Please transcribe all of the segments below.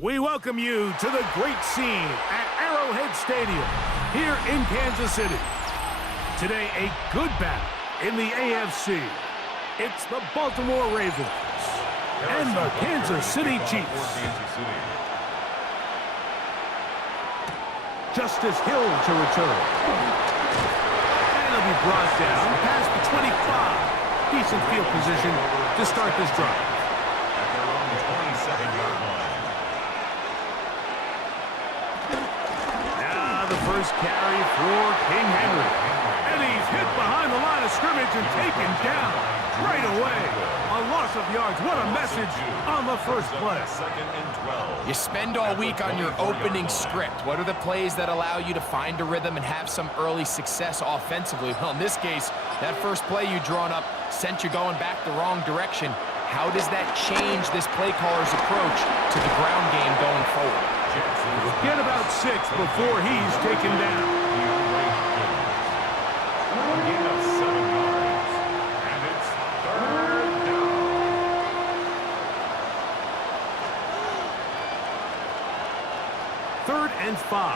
We welcome you to the great scene at Arrowhead Stadium here in Kansas City. Today, a good battle in the AFC. It's the Baltimore Ravens and the Kansas City Chiefs. Justice Hill to return. And he'll be brought down past the 25. Decent field position to start this drive. At their own 27-yard line. First carry for King Henry. And he's hit behind the line of scrimmage and taken down right away. A loss of yards. What a message on the first play. You spend all week on your opening script. What are the plays that allow you to find a rhythm and have some early success offensively? Well, in this case, that first play you drawn up sent you going back the wrong direction. How does that change this play caller's approach to the ground game going forward? Get about 6 before he's taken down. A gain of 7 yards, and it's 3rd down. Third and 5.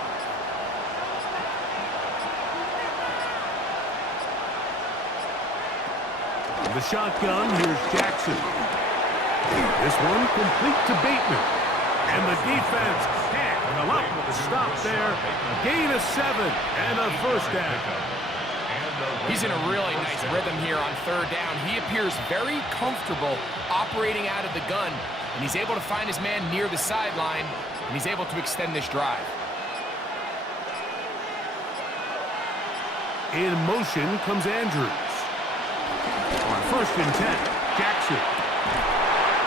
The shotgun, here's Jackson. This one complete to Bateman. And the defense can't come up with a stop there. Gain of 7 and a first down. He's in a really nice rhythm here on 3rd down. He appears very comfortable operating out of the gun, and he's able to find his man near the sideline, and he's able to extend this drive. In motion comes Andrews. On 1st and 10, Jackson.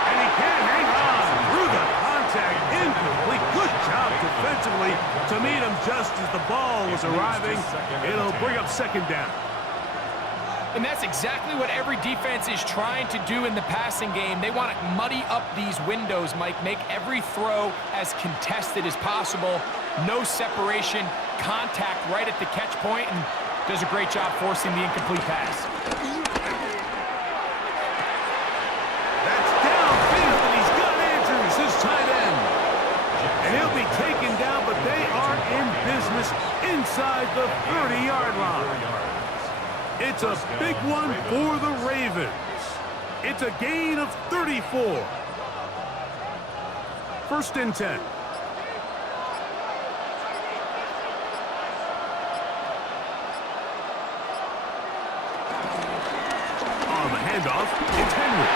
And he can't hang on through the contact. Incomplete. Good job defensively to meet him just as the ball was arriving. It'll bring up 2nd down. And that's exactly what every defense is trying to do in the passing game. They want to muddy up these windows, Mike, make every throw as contested as possible. No separation, contact right at the catch point, and does a great job forcing the incomplete pass. That's downfield, and he's got Andrews, his tight end. And he'll be taken down, but they are in business inside the 30-yard line. It's a big one for the Ravens. It's a gain of 34. 1st and 10. On the handoff, it's Henry.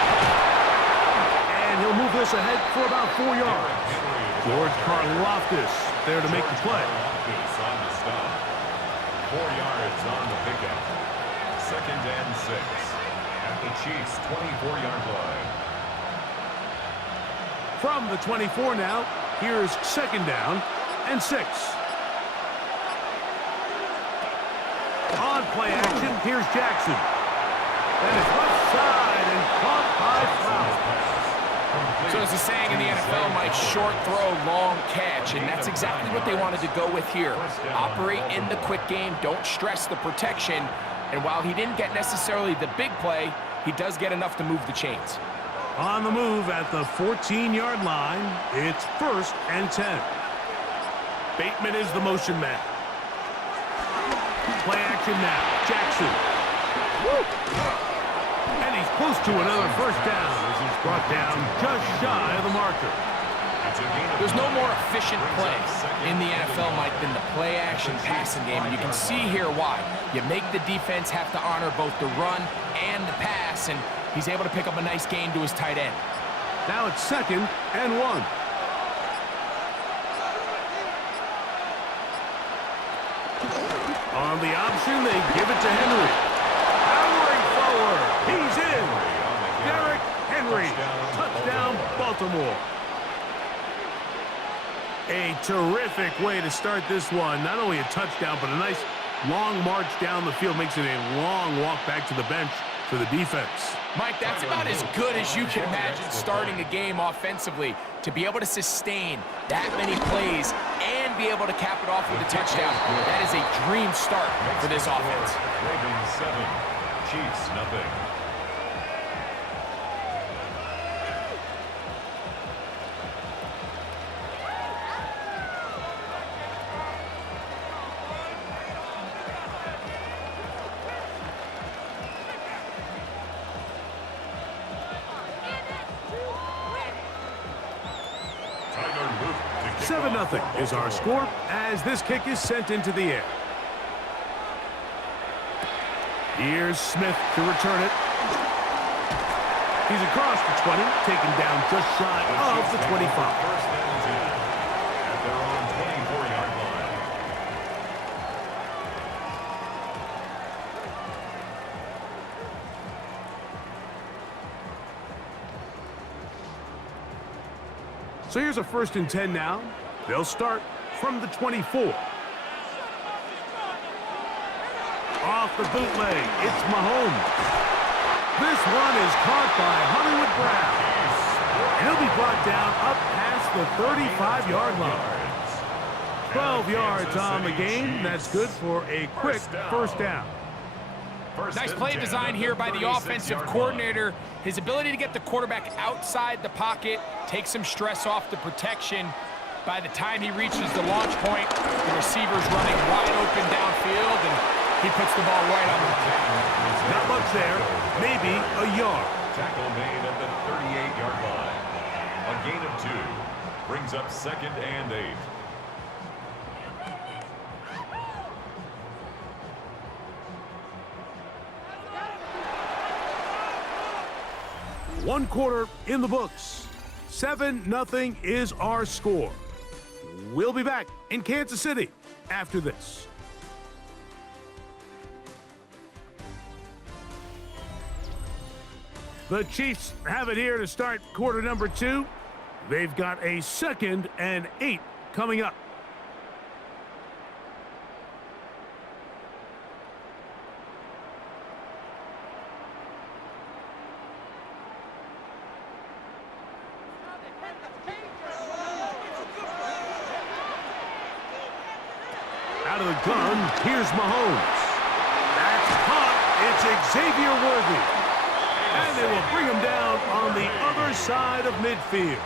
And he'll move this ahead for about 4 yards. George Karlaftis there to make the play. On the stop. 4 yards on the pickup. 2nd and 6 at the Chiefs' 24-yard line. From the 24 now, here's 2nd down and 6. On play action, here's Jackson. And it's left side and caught by Fowler. So as the saying in the NFL, Mike, short throw, long catch, and that's exactly what they wanted to go with here. Operate in the quick game, don't stress the protection, and while he didn't get necessarily the big play, he does get enough to move the chains. On the move at the 14-yard line, it's 1st and 10. Bateman is the motion man. Play action now, Jackson. Woo! And he's close to another first down as he's brought down just shy of the marker. There's no more efficient play in the NFL, Mike, than the play-action passing game. And you can see here why. You make the defense have to honor both the run and the pass, and he's able to pick up a nice gain to his tight end. Now it's 2nd and 1. On the option, they give it to Henry. Powering forward. He's in. Derrick Henry. Touchdown, Baltimore. A terrific way to start this one. Not only a touchdown, but a nice long march down the field. Makes it a long walk back to the bench for the defense. Mike, that's about as good as you can imagine starting a game offensively. To be able to sustain that many plays and be able to cap it off with a touchdown, that is a dream start for this offense. Ravens 7, Chiefs nothing. 7-0 is our score as this kick is sent into the air. Here's Smith to return it. He's across the 20, taken down just shy of the 25. First and 10 at their own 24-yard line. So here's a 1st and 10 now. They'll start from the 24. Off the bootleg, it's Mahomes. This one is caught by Hollywood Brown. And he'll be brought down up past the 35-yard line. 12 yards on the game. That's good for a quick first down. Nice play design here by the offensive coordinator. His ability to get the quarterback outside the pocket, take some stress off the protection. By the time he reaches the launch point, the receiver's running wide open downfield, and he puts the ball right on the line. Not much there, maybe a yard. Tackle made at the 38-yard line. A gain of 2 brings up 2nd and 8. One quarter in the books. 7-0 is our score. We'll be back in Kansas City after this. The Chiefs have it here to start quarter number 2. They've got a 2nd and 8 coming up. Out of the gun, here's Mahomes. That's caught. It's Xavier Worthy. And they will bring him down on the other side of midfield.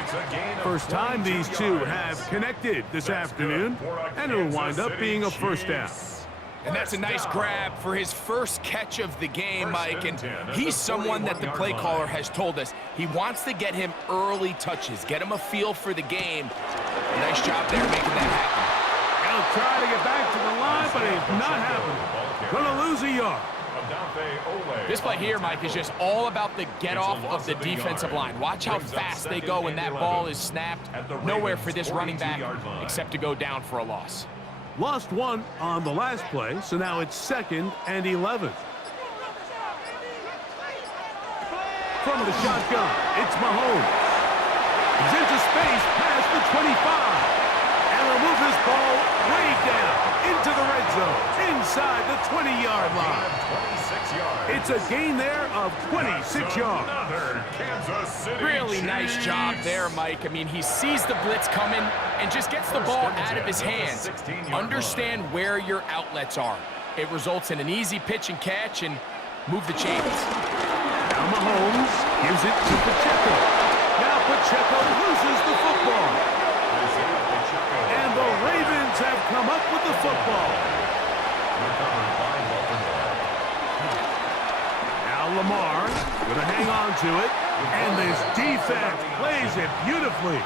It's a gain of First time these 22 two yards. have connected this That's afternoon, good for a and it'll Kansas wind up City being a first down. Chiefs. And that's a nice grab for his first catch of the game, Mike. And he's someone that the play caller has told us he wants to get him early touches, get him a feel for the game. Nice job there making that happen. He'll try to get back to the line, but it's not happening. Gonna lose a yard. This play here, Mike, is just all about the get-off of the defensive line. Watch how fast they go when that ball is snapped. Nowhere for this running back except to go down for a loss. Lost one on the last play, so now it's 2nd and 11. From the shotgun, it's Mahomes. He's into space past the 25. And he'll move this ball way down into the red zone, inside the 20-yard line. It's a gain there of 26 yards. Really nice job there, Mike. I mean, he sees the blitz coming and just gets the ball out of his hands. Understand where your outlets are. It results in an easy pitch and catch and move the chains. Now Mahomes gives it to Pacheco. Now Pacheco loses the football. And the Ravens have come up with the football. Now Lamar going to hang on to it. And this defense plays it beautifully.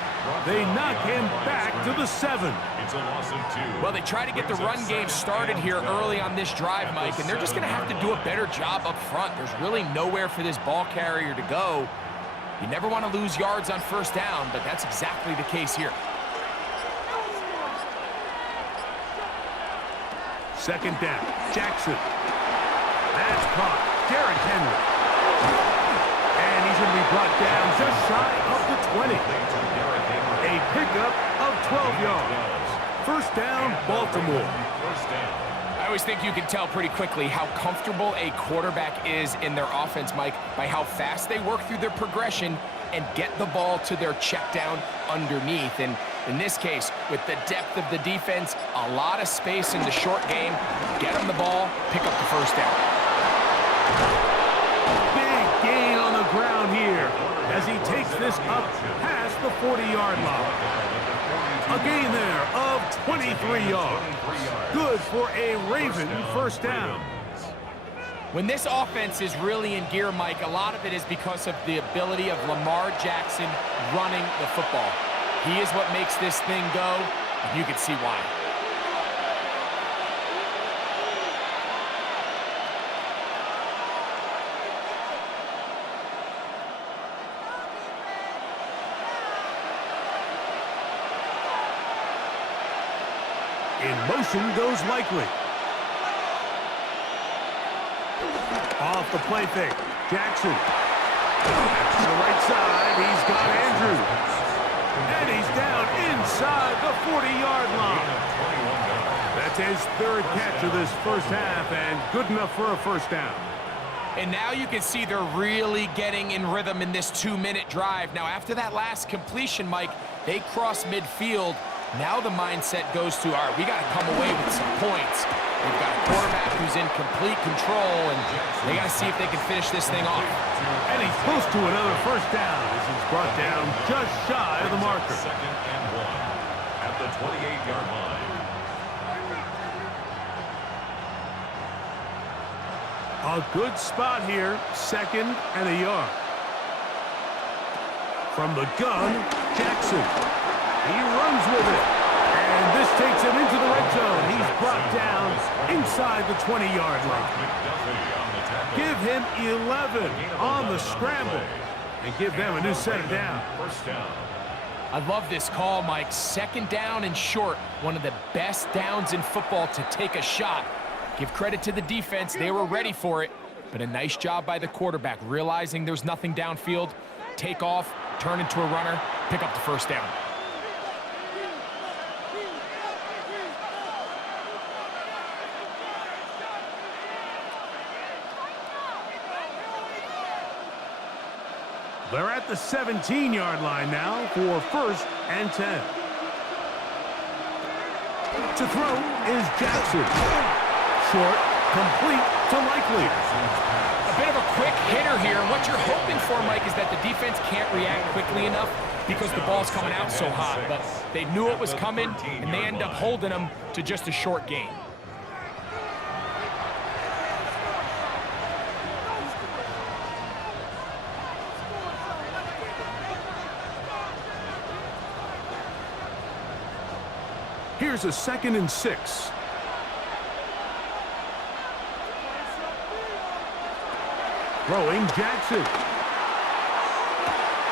They knock him back to the 7. It's a loss of 2. Well, they try to get the run game started here early on this drive, Mike, and they're just going to have to do a better job up front. There's really nowhere for this ball carrier to go. You never want to lose yards on first down, but that's exactly the case here. 2nd down, Jackson. That's caught. Derrick Henry. And he's going to be brought down just shy of the 20. A pickup of 12 yards. First down, Baltimore. I always think you can tell pretty quickly how comfortable a quarterback is in their offense, Mike, by how fast they work through their progression and get the ball to their check down underneath. And in this case, with the depth of the defense, a lot of space in the short game, get them the ball, pick up the first down. Big gain on the ground here as he takes this up past the 40-yard line. A gain there of 23 yards. Good for a Raven first down. When this offense is really in gear, Mike, a lot of it is because of the ability of Lamar Jackson running the football. He is what makes this thing go, and you can see why. In motion goes Likely. Off the play fake. Jackson. That's to the right side. He's got Andrews. And he's down inside the 40-yard line. That's his third catch of this first half, and good enough for a first down. And now you can see they're really getting in rhythm in this 2-minute drive. Now, after that last completion, Mike, they cross midfield. Now the mindset goes to, all right, we got to come away with some points. They've got a quarterback who's in complete control, and they got to see if they can finish this thing off. And he's close to another first down as he's brought down just shy of the marker. Second and 1 at the 28-yard line. A good spot here, second and a yard. From the gun, Jackson. He runs with it. And this takes him into the red zone. He's brought down inside the 20-yard line. Give him 11 on the scramble. And give them a new set of down. First down. I love this call, Mike. Second down and short. One of the best downs in football to take a shot. Give credit to the defense. They were ready for it. But a nice job by the quarterback, realizing there's nothing downfield. Take off, turn into a runner, pick up the first down. They're at the 17-yard line now for first and 10. To throw is Jackson. Short, complete to Likely. A bit of a quick hitter here. What you're hoping for, Mike, is that the defense can't react quickly enough because the ball's coming out so hot. But they knew it was coming, and they end up holding them to just a short gain. Here's a 2nd and 6. Throwing Jackson.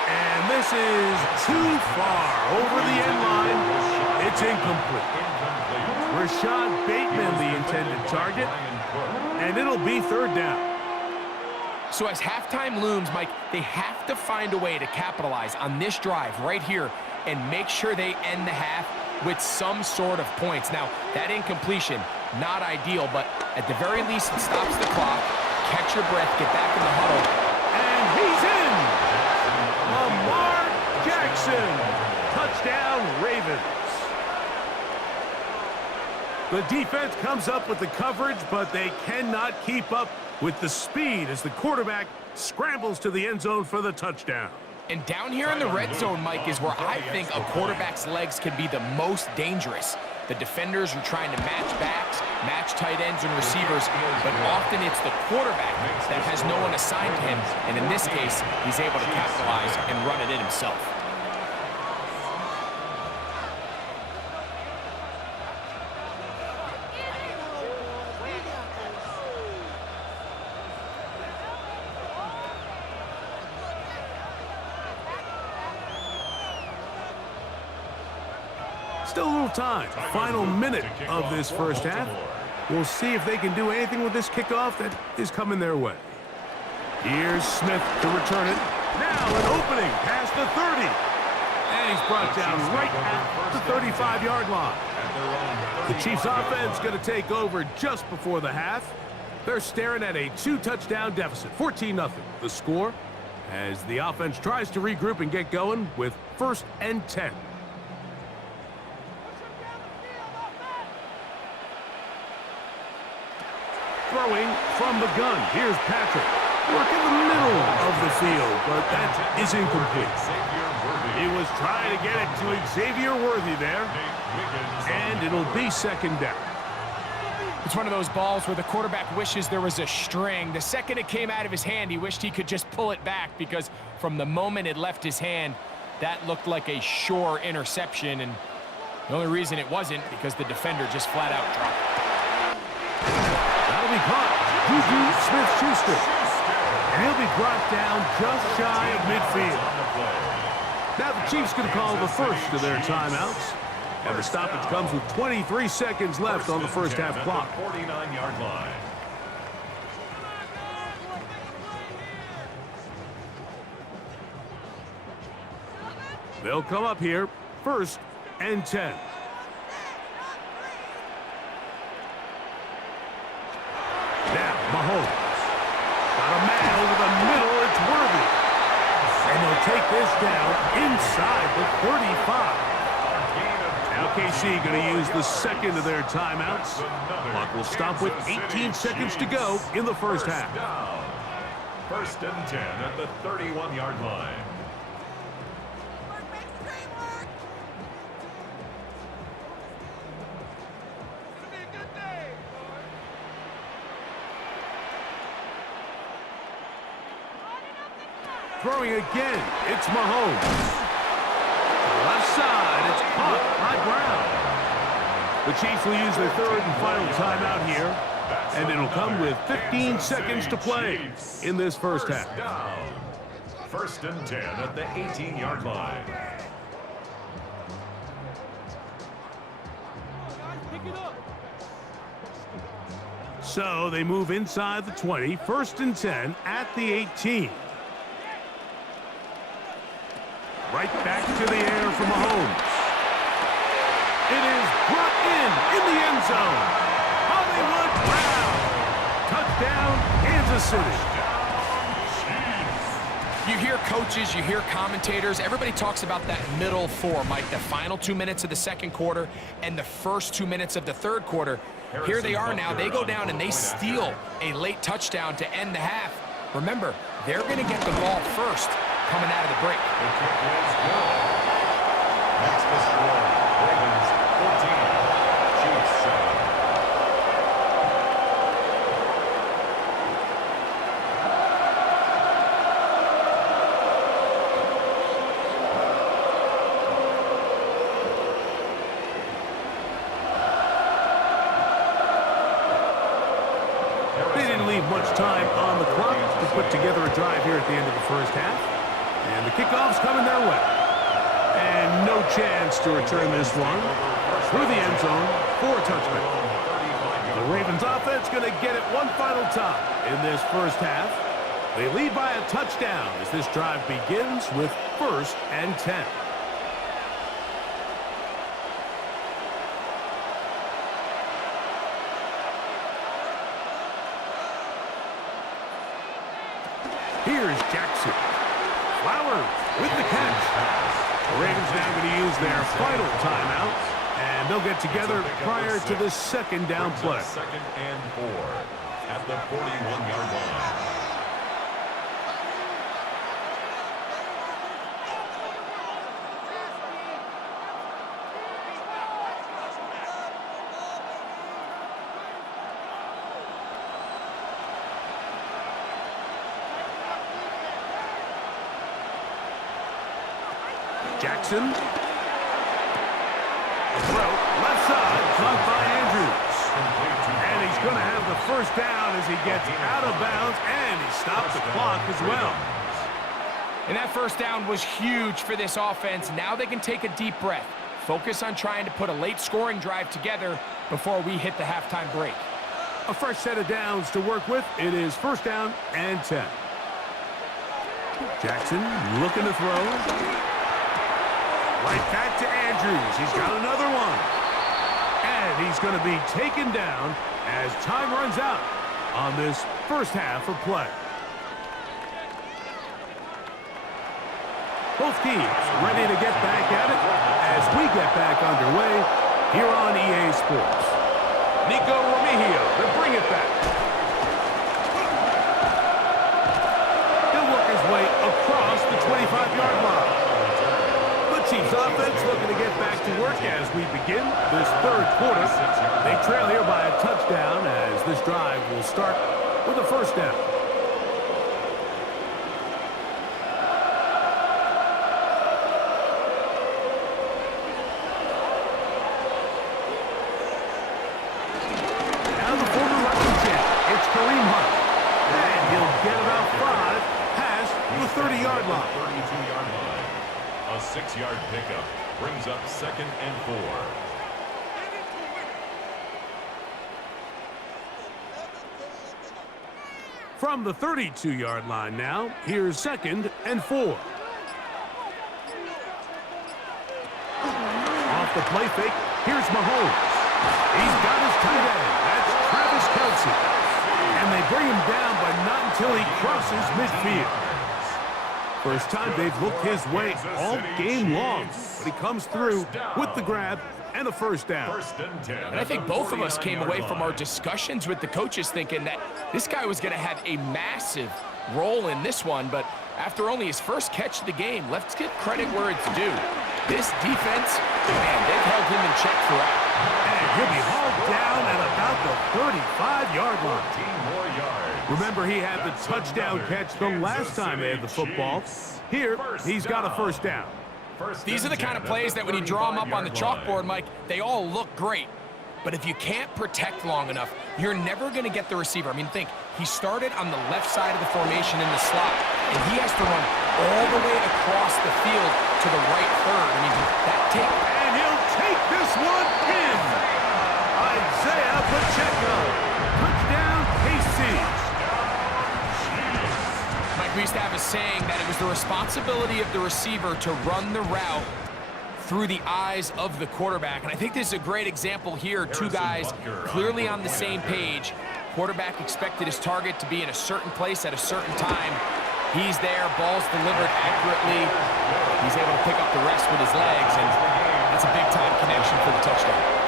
And this is too far over the end line. It's incomplete. Rashad Bateman, the intended target. And it'll be third down. So as halftime looms, Mike, they have to find a way to capitalize on this drive right here and make sure they end the half with some sort of points. Now, that incompletion, not ideal, but at the very least, it stops the clock. Catch your breath, get back in the huddle. And he's in! Lamar Jackson! Touchdown, Ravens. The defense comes up with the coverage, but they cannot keep up with the speed as the quarterback scrambles to the end zone for the touchdown. And down here in the red zone, Mike, is where I think a quarterback's legs can be the most dangerous. The defenders are trying to match backs, match tight ends and receivers, but often it's the quarterback that has no one assigned to him, and in this case, he's able to capitalize and run it in himself. Still a little time. Final minute of this first half. We'll see if they can do anything with this kickoff that is coming their way. Here's Smith to return it. Now an opening past the 30. And he's brought down right at the 35-yard line. The Chiefs offense going to take over just before the half. They're staring at a 2-touchdown deficit, 14-0. The score as the offense tries to regroup and get going with first and 10. Throwing from the gun. Here's Patrick. Work in the middle of the field, but that is incomplete. He was trying to get it to Xavier Worthy there, and it'll be second down. It's one of those balls where the quarterback wishes there was a string. The second it came out of his hand, he wished he could just pull it back because from the moment it left his hand, that looked like a sure interception, and the only reason it wasn't because the defender just flat out dropped it. That'll be caught. Juju Smith-Schuster. And he'll be brought down just shy of midfield. Now the Chiefs can call the first of their timeouts. And the stoppage comes with 23 seconds left on the first half clock. 49-yard line. They'll come up here, 1st and 10. Now, Mahomes. Got a man over the middle. It's Worthy. And they'll take this down inside the 35. Now KC going to use the second of their timeouts. Clock will stop with 18 seconds to go in the first half. 1st and 10 at the 31-yard line. Throwing again, it's Mahomes. Left side, it's caught by Brown. The Chiefs will use their third and final timeout here, and it'll come with 15 seconds to play in this first half. 1st and 10 at the 18-yard line. So they move inside the 20, 1st and 10 at the 18. Right back to the air for Mahomes. It is brought in the end zone. Hollywood Brown. Touchdown, Kansas City. You hear coaches, you hear commentators, everybody talks about that middle four, Mike, the final 2 minutes of the second quarter and the first 2 minutes of the third quarter. Here they are now. They go down and they steal a late touchdown to end the half. Remember, they're going to get the ball first coming out of the break. The kick is good. Next the score, Ravens 14, Chiefs 7. They didn't leave much time on the clock to put together a drive here at the end of the first half. And the kickoff's coming their way. And no chance to return this one through the end zone for a touchdown. The Ravens offense going to get it one final time in this first half. They lead by a touchdown as this drive begins with 1st and 10. Here's Jackson. Flowers with the catch. The Ravens now going to use their final timeout, and they'll get together prior to the second down play. 2nd and 4 at the 41-yard line. Jackson. A throw, left side, caught by Andrews. And he's going to have the first down as he gets out of bounds, and he stopped the clock as well. And that first down was huge for this offense. Now they can take a deep breath. Focus on trying to put a late scoring drive together before we hit the halftime break. A fresh set of downs to work with. It is 1st down and 10. Jackson looking to throw. Right back to Andrews. He's got another one. And he's going to be taken down as time runs out on this first half of play. Both teams ready to get back at it as we get back underway here on EA Sports. Nico Remigio to bring it back. He'll work his way across the 25-yard line. Chiefs offense looking to get back to work as we begin this third quarter. They trail here by a touchdown as this drive will start with a first down. A 6-yard pickup brings up 2nd and 4. From the 32-yard line now, here's 2nd and 4. Off the play fake, here's Mahomes. He's got his tight end. That's Travis Kelce. And they bring him down, but not until he crosses midfield. First time they've looked his way all game long, but he comes through with the grab and a first down. And I think both of us came away from our discussions with the coaches thinking that this guy was going to have a massive role in this one, but after only his first catch of the game, let's give credit where it's due. This defense, man, they've held him in check throughout. And he'll be hauled down at about the 35-yard line. Remember, he had the touchdown catch the last time they had the football. Here, he's got a first down. These are the kind of plays that when you draw them up on the chalkboard, Mike, they all look great. But if you can't protect long enough, you're never going to get the receiver. I mean, think, he started on the left side of the formation in the slot, and he has to run all the way across the field to the right third. I mean, that take... And he'll take this one in. Isaiah Pacheco. Touchdown, KC. Mike, we used to have a saying that it was the responsibility of the receiver to run the route through the eyes of the quarterback. And I think this is a great example here. Two guys clearly on the same page. Quarterback expected his target to be in a certain place at a certain time. He's there, ball's delivered accurately. He's able to pick up the rest with his legs, and that's a big-time connection for the touchdown.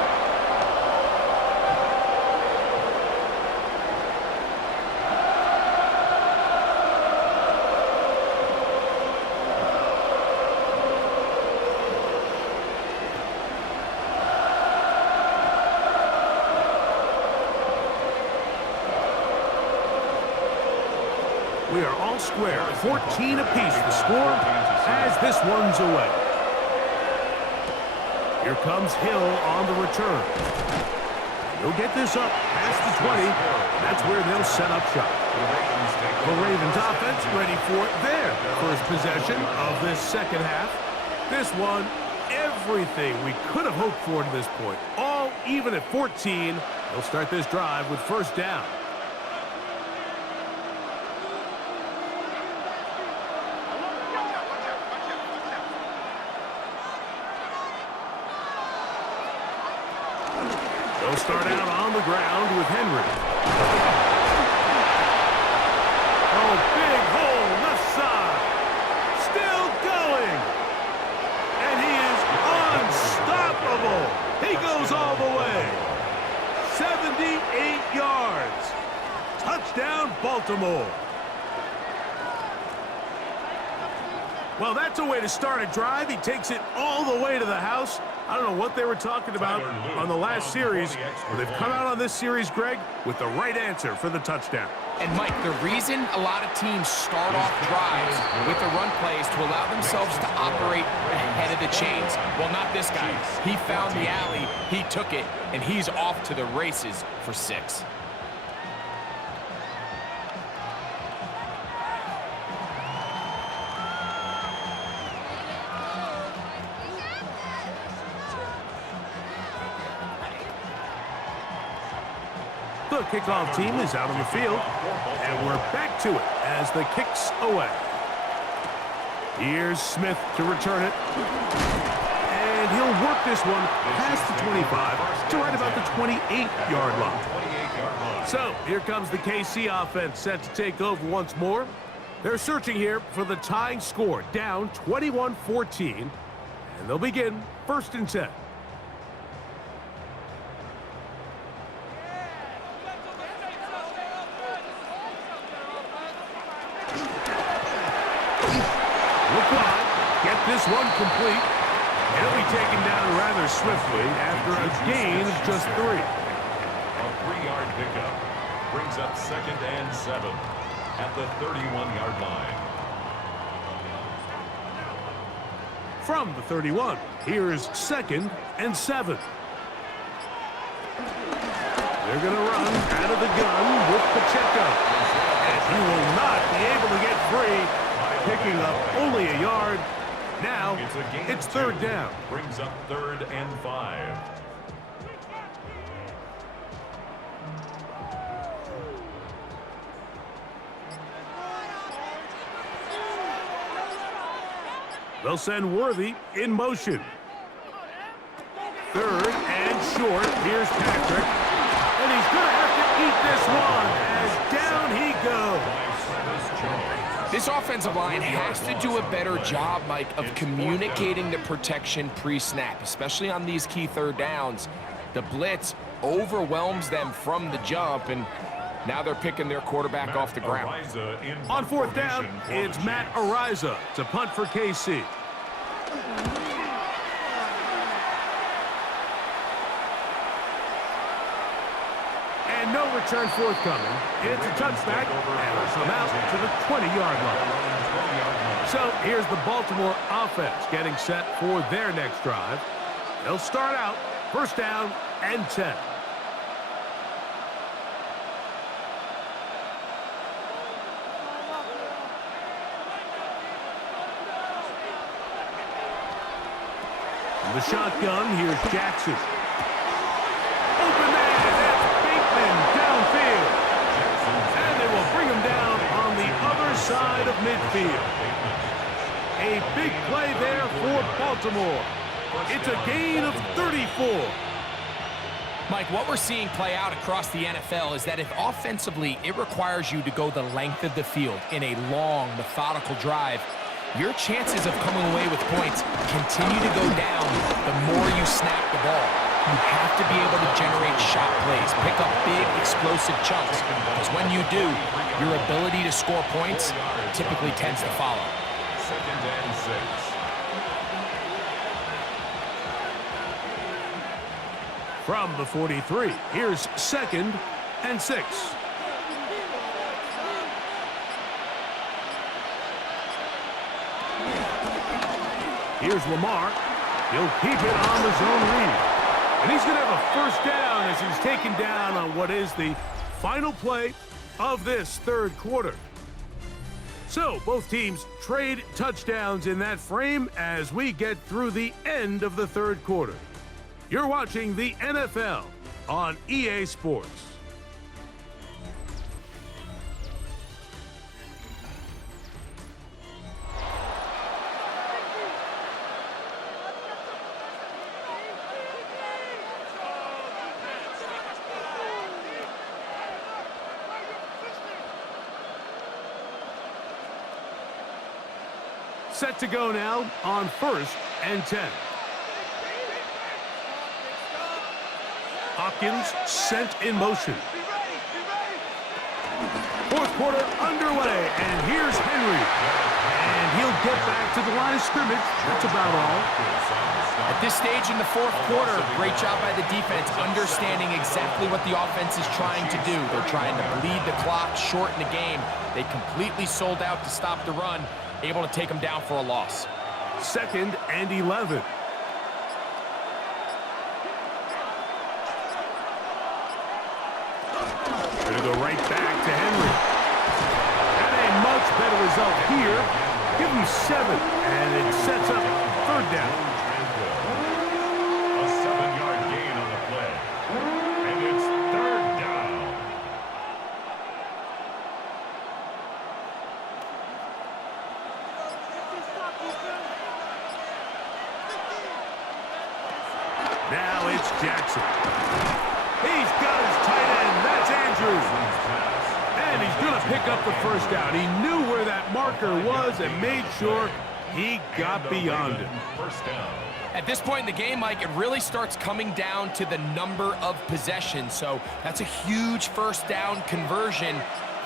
We are all square, 14 apiece the score as this one's away. Here comes Hill on the return. He'll get this up past the 20, and that's where they'll set up shop. The Ravens offense ready for their first possession of this second half. This one, everything we could have hoped for to this point. All even at 14. They'll start this drive with first down. They'll start out on the ground with Henry. Oh, big hole left side. Still going. And he is unstoppable. He goes all the way. 78 yards. Touchdown, Baltimore. Well, that's a way to start a drive. He takes it all the way to the house. I don't know what they were talking about on the last series, but they've come out on this series, Greg, with the right answer for the touchdown. And, Mike, the reason a lot of teams start off drives with the run plays to allow themselves to operate ahead of the chains. Well, not this guy. He found the alley, he took it, and he's off to the races for 6. The kickoff team is out on the field, and we're back to it as the kick's away. Here's Smith to return it. And he'll work this one past the 25 to right about the 28-yard line. So here comes the KC offense set to take over once more. They're searching here for the tying score, down 21-14, and they'll begin 1st and 10. This one complete. He'll be taken down rather swiftly after a gain of just 3. A 3-yard pickup brings up 2nd and 7 at the 31-yard line. From the 31, here's 2nd and 7. They're going to run out of the gun with Pacheco. And he will not be able to get free, picking up only a yard. Now, It's a gain it's of third 2. down. Brings up 3rd and 5. They'll send Worthy in motion. 3rd and short. Here's Patrick. And he's going to have to eat this one as down he goes. This offensive line has to do a better job, Mike, of communicating the protection pre-snap, especially on these key third downs. The blitz overwhelms them from the jump, and now they're picking their quarterback off the ground. On 4th down, it's Matt Ariza to punt for KC. And no return forthcoming. It's a touchback, and it'll come out to the 20-yard line. So here's the Baltimore offense getting set for their next drive. They'll start out 1st down and 10. The shotgun, here's Jackson. Open man, that's Bateman downfield. And they will bring him down on the other side of midfield. A big play there for Baltimore. It's a gain of 34. Mike, what we're seeing play out across the NFL is that if offensively it requires you to go the length of the field in a long, methodical drive, your chances of coming away with points continue to go down the more you snap the ball. You have to be able to generate shot plays, pick up big, explosive chunks, because when you do, your ability to score points typically tends to follow. 2nd and 6. From the 43, here's 2nd and 6. Here's Lamar. He'll keep it on the zone read. And he's going to have a 1st down as he's taken down on what is the final play of this 3rd quarter. So both teams trade touchdowns in that frame as we get through the end of the 3rd quarter. You're watching the NFL on EA Sports. Set to go now on 1st and 10. Hopkins sent in motion. 4th quarter underway, and here's Henry. And he'll get back to the line of scrimmage. That's about all. At this stage in the 4th quarter, great job by the defense, understanding exactly what the offense is trying to do. They're trying to bleed the clock, shorten the game. They completely sold out to stop the run, able to take them down for a loss. 2nd and 11. Going to go right back to Henry. And a much better result here. Give him 7, and it sets up 3rd down. A 7-yard gain on the play. And it's 3rd down. Now it's Jackson. He's got his tight end. That's Andrews. And he's going to pick up the 1st down. He knew where that marker was and made sure he got beyond it. 1st down. At this point in the game, Mike, it really starts coming down to the number of possessions. So that's a huge 1st down conversion.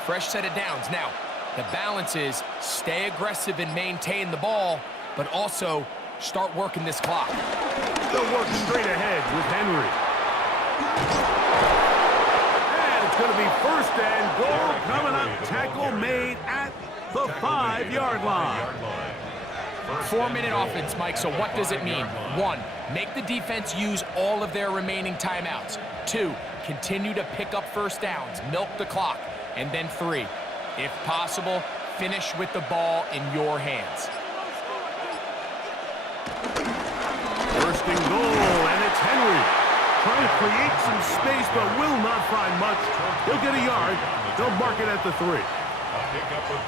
Fresh set of downs. Now, the balance is stay aggressive and maintain the ball, but also start working this clock. They'll work straight ahead with Henry. And it's going to be 1st and goal coming up. Tackle made at the 5-yard line. 4-minute offense, Mike, so what does it mean? 1, make the defense use all of their remaining timeouts. 2, continue to pick up 1st downs, milk the clock. And then 3, if possible, finish with the ball in your hands. First and goal, and it's Henry. Trying to create some space, but will not find much. He'll get a yard. They'll mark it at the 3.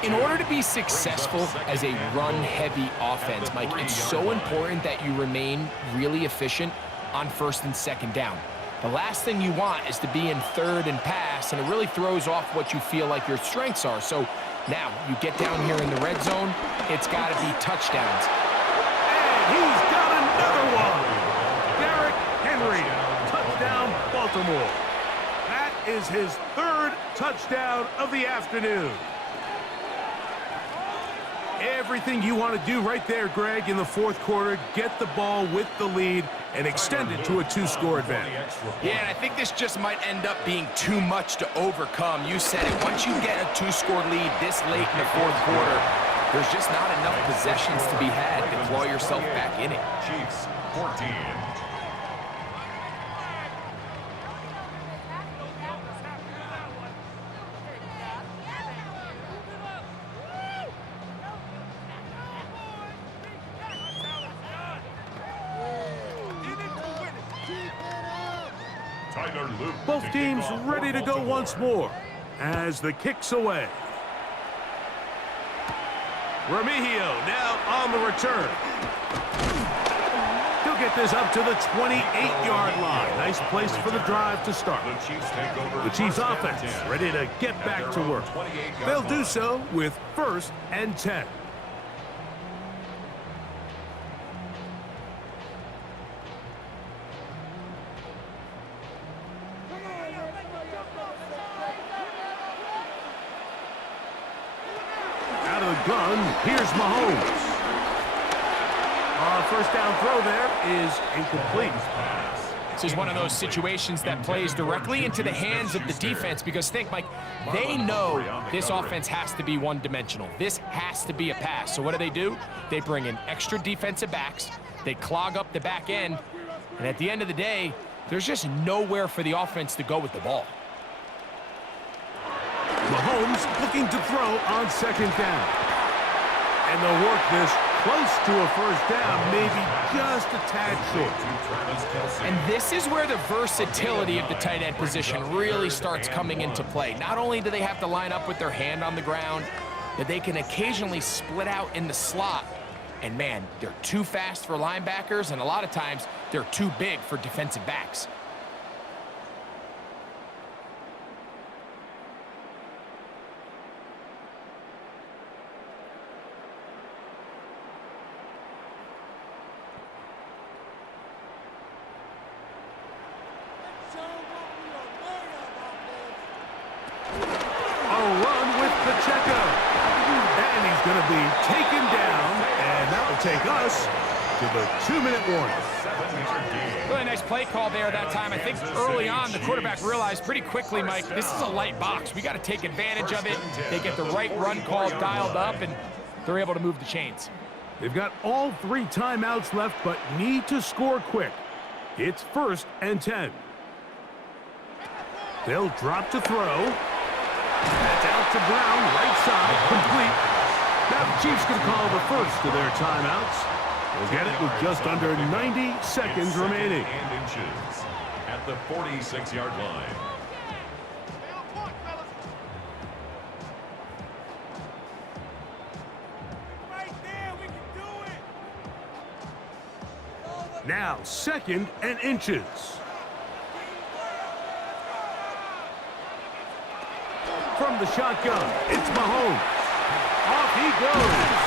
In order to be successful as a run-heavy offense, Mike, it's so important that you remain really efficient on first and second down. The last thing you want is to be in third and pass, and it really throws off what you feel like your strengths are. So now you get down here in the red zone, it's got to be touchdowns. And he's got another one. Derrick Henry, touchdown Baltimore. That is his 3rd touchdown of the afternoon. Everything you want to do right there, Greg, in the 4th quarter, get the ball with the lead and extend it to a 2-score advantage. Yeah, and I think this just might end up being too much to overcome. You said it. Once you get a 2-score lead this late in the 4th quarter, there's just not enough possessions to be had to claw yourself back in it. Chiefs 14. Both teams ready to go once more as the kick's away. Remigio now on the return. He'll get this up to the 28-yard line. Nice place for the drive to start. The Chiefs offense ready to get back to work. They'll do so with 1st and 10. Gun, here's Mahomes. First down throw there is incomplete. This is one of those situations that plays directly into the hands of the defense because think, Mike, they know this offense has to be one-dimensional. This has to be a pass. So what do? They bring in extra defensive backs. They clog up the back end. And at the end of the day, there's just nowhere for the offense to go with the ball. Mahomes looking to throw on 2nd down. And they'll work this close to a 1st down, maybe just a tad short. And this is where the versatility of the tight end position really starts coming into play. Not only do they have to line up with their hand on the ground, but they can occasionally split out in the slot. And man, they're too fast for linebackers, and a lot of times they're too big for defensive backs. Going to be taken down, and that will take us to the 2-minute warning. Really nice play call there that time. I think early on the quarterback realized pretty quickly, Mike, this is a light box. We got to take advantage of it. They get the right run call dialed up, and they're able to move the chains. They've got all 3 timeouts left, but need to score quick. It's 1st and 10. They'll drop to throw. That's out to Brown, right side, complete. Now the Chiefs can call the first of their timeouts. They'll get it with just under 90 seconds remaining. And inches at the 46-yard line. Now 2nd and inches. From the shotgun, it's Mahomes. Off he goes.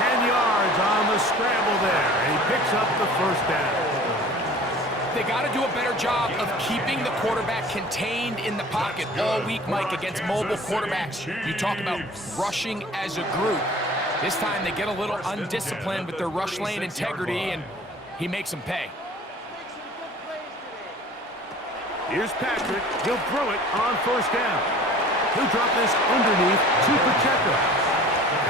10 yards on the scramble there, and he picks up the 1st down. They got to do a better job of keeping the quarterback contained in the pocket all week, Mike, against mobile quarterbacks. You talk about rushing as a group. This time they get a little undisciplined with their rush lane integrity, and he makes them pay. Here's Patrick. He'll throw it on 1st down. He'll drop this underneath to Pacheco.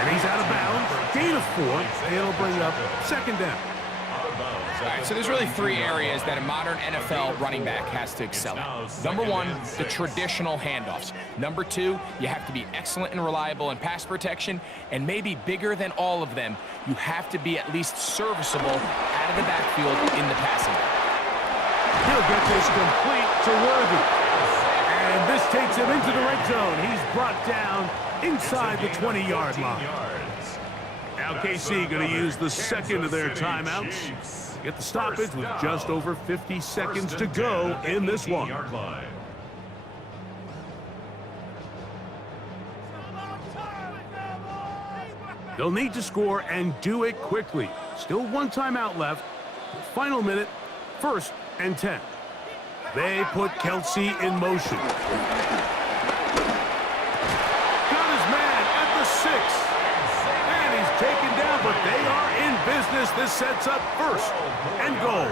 And he's out of bounds. Gain of 4. It'll bring up 2nd down. Out of bounds All right, so there's really three areas that a modern NFL running back has to excel at. Number one, the traditional handoffs. Number two, you have to be excellent and reliable in pass protection. And maybe bigger than all of them, you have to be at least serviceable out of the backfield in the passing game. He'll get this complete to Worthy. And this takes him into the red zone. He's brought down inside the 20-yard line. Now KC going to use the second of their timeouts. Get the stoppage with just over 50 seconds to go in this one. They'll need to score and do it quickly. Still one timeout left. Final minute, 1st and 10. They put Kelsey in motion. Got his man at the 6. And he's taken down, but they are in business. This sets up 1st and goal.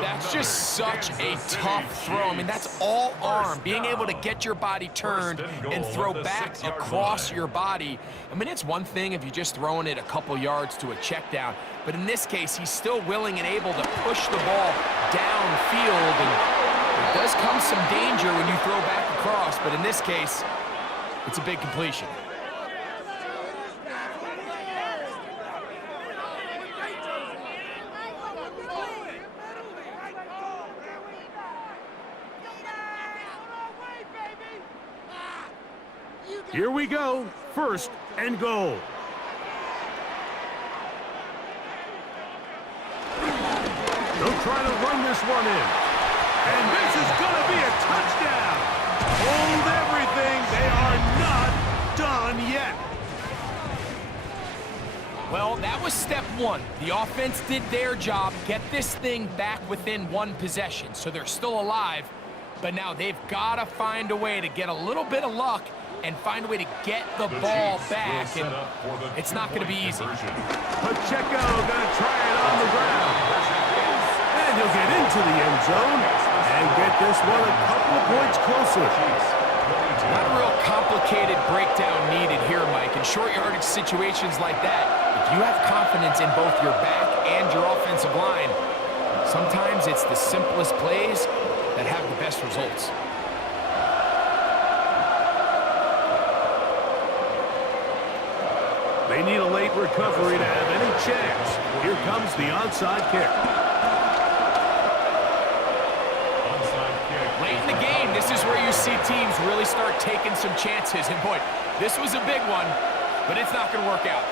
That's just such a tough throw. I mean, that's all arm. Being able to get your body turned and throw back across your body. I mean, it's one thing if you're just throwing it a couple yards to a check down. But in this case, he's still willing and able to push the ball downfield. And there does come some danger when you throw back across. But in this case, it's a big completion. Here we go, 1st and goal. They'll try to run this one in. And this is going to be a touchdown. Hold everything. They are not done yet. Well, that was step one. The offense did their job, get this thing back within one possession. So they're still alive. But now they've got to find a way to get a little bit of luck and find a way to get the ball back, and it's not going to be easy. Pacheco going to try it on the ground. And he'll get into the end zone and get this one a couple of points closer. Not a real complicated breakdown needed here, Mike. In short yardage situations like that, if you have confidence in both your back and your offensive line, sometimes it's the simplest plays that have the best results. They need a late recovery to have any chance. Here comes the onside kick. Late in the game, this is where you see teams really start taking some chances. And boy, this was a big one, but it's not going to work out.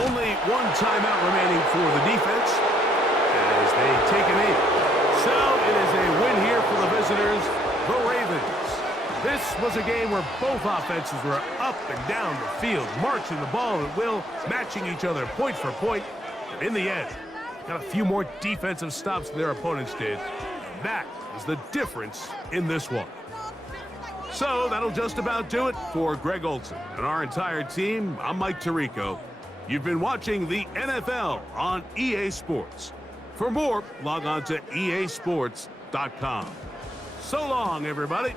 Only one timeout remaining for the defense as they take an 8. So it is a win here for the visitors, the Ravens. This was a game where both offenses were up and down the field, marching the ball at will, matching each other point for point. And in the end, got a few more defensive stops than their opponents did. That is the difference in this one. So that'll just about do it for Greg Olson and our entire team. I'm Mike Tirico. You've been watching the NFL on EA Sports. For more, log on to easports.com. So long, everybody.